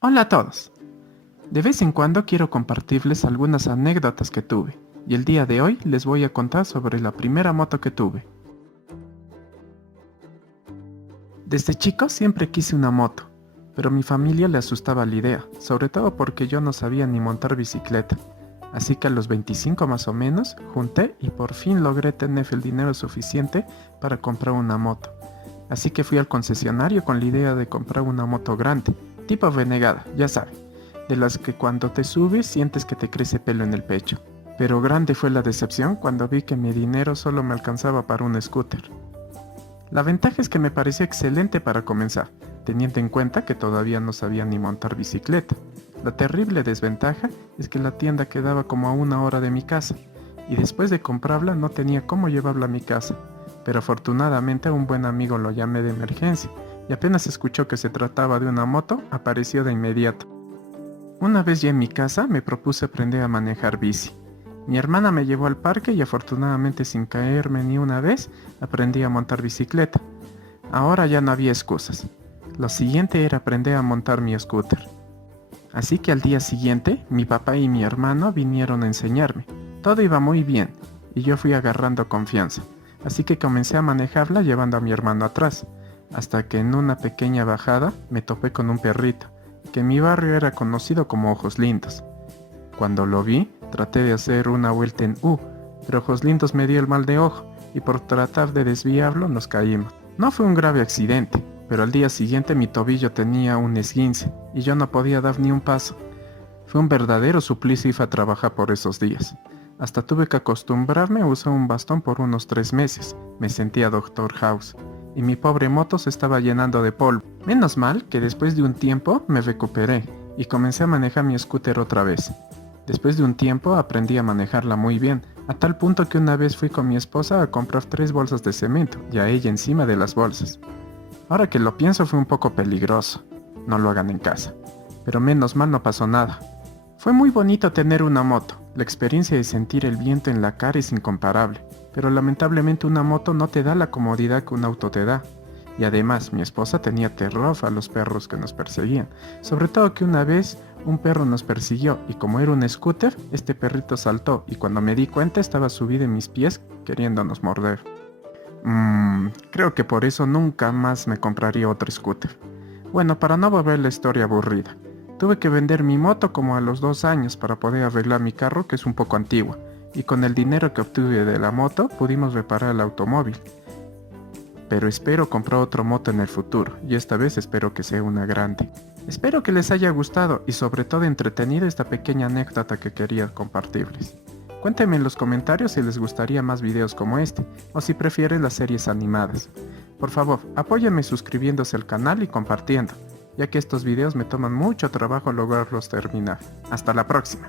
Hola a todos. De vez en cuando quiero compartirles algunas anécdotas que tuve, y el día de hoy les voy a contar sobre la primera moto que tuve. Desde chico siempre quise una moto, pero a mi familia le asustaba la idea, sobre todo porque yo no sabía ni montar bicicleta. Así que a los 25 más o menos, junté y por fin logré tener el dinero suficiente para comprar una moto. Así que fui al concesionario con la idea de comprar una moto grande, tipo renegada, ya saben, de las que cuando te subes sientes que te crece pelo en el pecho. Pero grande fue la decepción cuando vi que mi dinero solo me alcanzaba para un scooter. La ventaja es que me pareció excelente para comenzar, teniendo en cuenta que todavía no sabía ni montar bicicleta. La terrible desventaja es que la tienda quedaba como a 1 hora de mi casa, y después de comprarla no tenía cómo llevarla a mi casa, pero afortunadamente a un buen amigo lo llamé de emergencia, y apenas escuchó que se trataba de una moto, apareció de inmediato. Una vez ya en mi casa me propuse aprender a manejar bici. Mi hermana me llevó al parque y afortunadamente sin caerme ni una vez aprendí a montar bicicleta. Ahora ya no había excusas. Lo siguiente era aprender a montar mi scooter. Así que al día siguiente mi papá y mi hermano vinieron a enseñarme. Todo iba muy bien y yo fui agarrando confianza. Así que comencé a manejarla llevando a mi hermano atrás, hasta que en una pequeña bajada me topé con un perrito, que en mi barrio era conocido como Ojos Lindos. Cuando lo vi, traté de hacer una vuelta en U, pero Ojos Lindos me dio el mal de ojo y por tratar de desviarlo nos caímos. No fue un grave accidente, pero al día siguiente mi tobillo tenía un esguince y yo no podía dar ni un paso. Fue un verdadero suplicio ir a trabajar por esos días. Hasta tuve que acostumbrarme a usar un bastón por unos 3 meses. Me sentía Doctor House y mi pobre moto se estaba llenando de polvo. Menos mal que después de un tiempo me recuperé y comencé a manejar mi scooter otra vez. Después de un tiempo aprendí a manejarla muy bien, a tal punto que una vez fui con mi esposa a comprar 3 bolsas de cemento y a ella encima de las bolsas. Ahora que lo pienso fue un poco peligroso, no lo hagan en casa, pero menos mal no pasó nada. Fue muy bonito tener una moto, la experiencia de sentir el viento en la cara es incomparable, pero lamentablemente una moto no te da la comodidad que un auto te da. Y además mi esposa tenía terror a los perros que nos perseguían, sobre todo que una vez un perro nos persiguió y como era un scooter, este perrito saltó y cuando me di cuenta estaba subido en mis pies queriéndonos morder. Creo que por eso nunca más me compraría otro scooter. Bueno, para no volver la historia aburrida, tuve que vender mi moto como a los 2 años para poder arreglar mi carro que es un poco antiguo, y con el dinero que obtuve de la moto pudimos reparar el automóvil. Pero espero comprar otra moto en el futuro, y esta vez espero que sea una grande. Espero que les haya gustado y sobre todo entretenido esta pequeña anécdota que quería compartirles. Cuéntenme en los comentarios si les gustaría más videos como este, o si prefieren las series animadas. Por favor, apóyenme suscribiéndose al canal y compartiendo, ya que estos videos me toman mucho trabajo lograrlos terminar. Hasta la próxima.